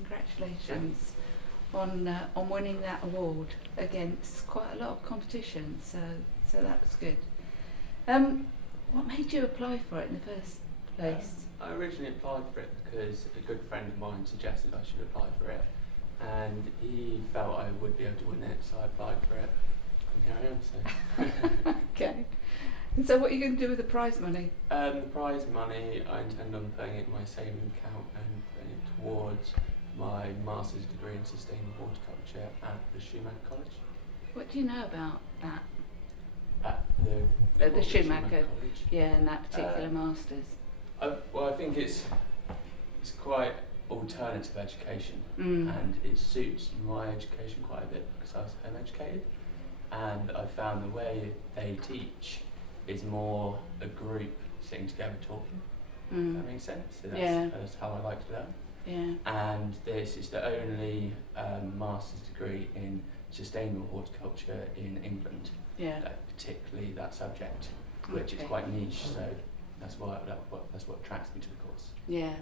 congratulations on winning that award against quite a lot of competition. So that was good. What made you apply for it in the first place? I originally applied for it because a good friend of mine suggested I should apply for it, and he felt I would be able to win it, so I applied for it, and here I am. So. Okay. And so what are you going to do with the prize money? The prize money, I intend on putting it in my saving account and putting it towards my master's degree in sustainable horticulture at the Schumacher College. What do you know about that? At the Schumacher College. Yeah, and that particular masters. Well, I think it's quite alternative education, and it suits my education quite a bit because I was home educated, and I found the way they teach is more a group sitting together talking. If that makes sense. So that's how I like to learn. Yeah. And this is the only master's degree in sustainable horticulture in England. Yeah. Particularly that subject, which is quite niche. So that's what attracts me to the course. Yeah.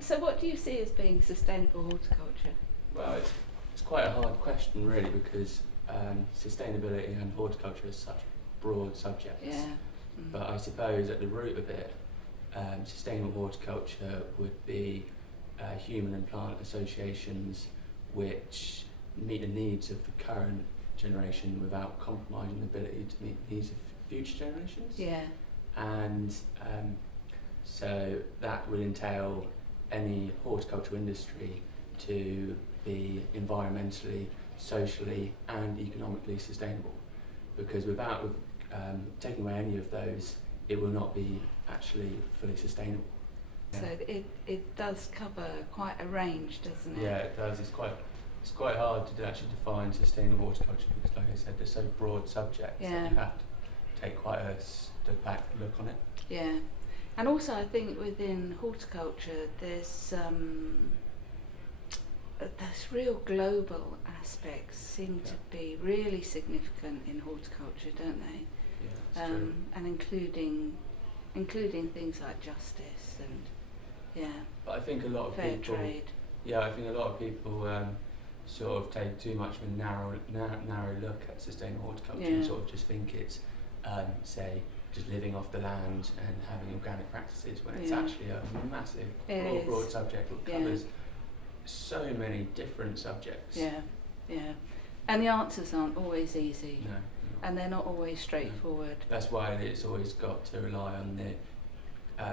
So what do you see as being sustainable horticulture? Well, it's quite a hard question really, because sustainability and horticulture is such broad subjects. Yeah. But I suppose at the root of it, sustainable horticulture would be human and plant associations which meet the needs of the current generation without compromising the ability to meet the needs of future generations. Yeah. And so that would entail any horticultural industry to be environmentally, socially and economically sustainable, because without taking away any of those, it will not be actually fully sustainable. So it does cover quite a range, doesn't it? Yeah, it does. It's quite hard to actually define sustainable horticulture because, like I said, they're so broad subjects that you have to take quite a step back look on it. Yeah, and also I think within horticulture there's real global aspects seem to be really significant in horticulture, don't they? Yeah, that's true. And including things like justice and But I think a lot of fair people. trade. Yeah, I think a lot of people sort of take too much of a narrow look at sustainable horticulture and sort of just think it's say just living off the land and having organic practices, when it's actually a massive broad subject that covers so many different subjects. Yeah, yeah. And the answers aren't always easy. No. And they're not always straightforward. No. That's why it's always got to rely on the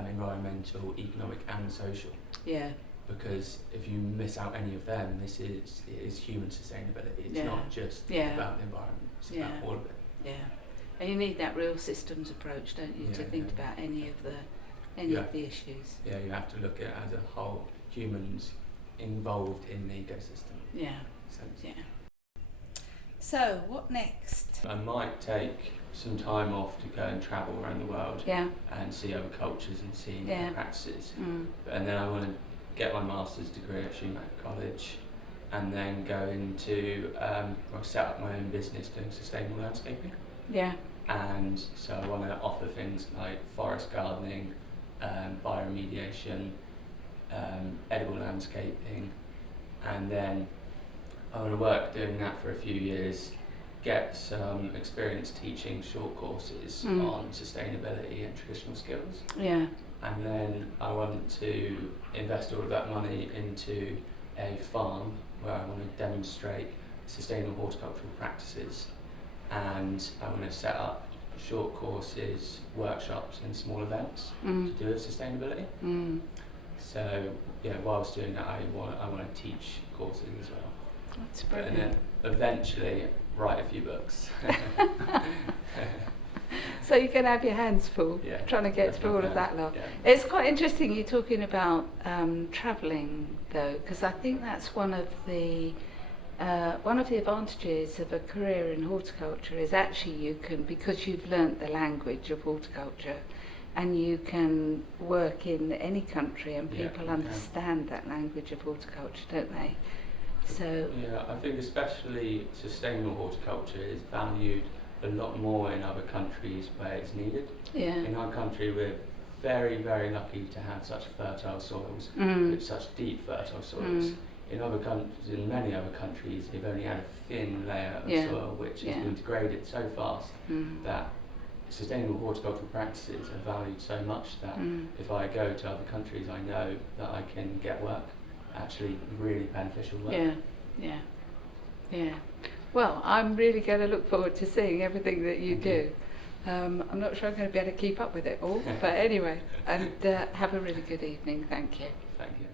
environmental, economic and social. Yeah. Because if you miss out any of them, it is human sustainability. It's not just about the environment, it's about all of it. Yeah. And you need that real systems approach, don't you, to think about any of the issues. Yeah, you have to look at it as a whole, humans involved in the ecosystem. Yeah. Sense. Yeah. So, what next? I might take some time off to go and travel around the world and see other cultures and see their practices. And then I want to get my master's degree at Schumacher College and then go into, set up my own business doing sustainable landscaping. Yeah. And so I want to offer things like forest gardening, bioremediation, edible landscaping, and then I want to work doing that for a few years, get some experience teaching short courses on sustainability and traditional skills. Yeah. And then I want to invest all of that money into a farm where I want to demonstrate sustainable horticultural practices, and I want to set up short courses, workshops and small events to do with sustainability. So whilst doing that I want to teach courses as well. That's brilliant. And then eventually write a few books. So you can have your hands full trying to get through all of that lot. Yeah. It's quite interesting you talking about travelling though, because I think that's one of the advantages of a career in horticulture is actually you can, because you've learnt the language of horticulture, and you can work in any country and people understand that language of horticulture, don't they? So I think especially sustainable horticulture is valued a lot more in other countries where it's needed. Yeah. In our country we're very, very lucky to have such fertile soils, such deep fertile soils. In other countries, in many other countries, they've only had a thin layer of soil which has been degraded so fast that sustainable horticultural practices are valued so much that if I go to other countries, I know that I can get work, actually really beneficial work. Yeah. Well, I'm really going to look forward to seeing everything that you do. I'm not sure I'm going to be able to keep up with it all, but anyway, and have a really good evening. Thank you. Thank you.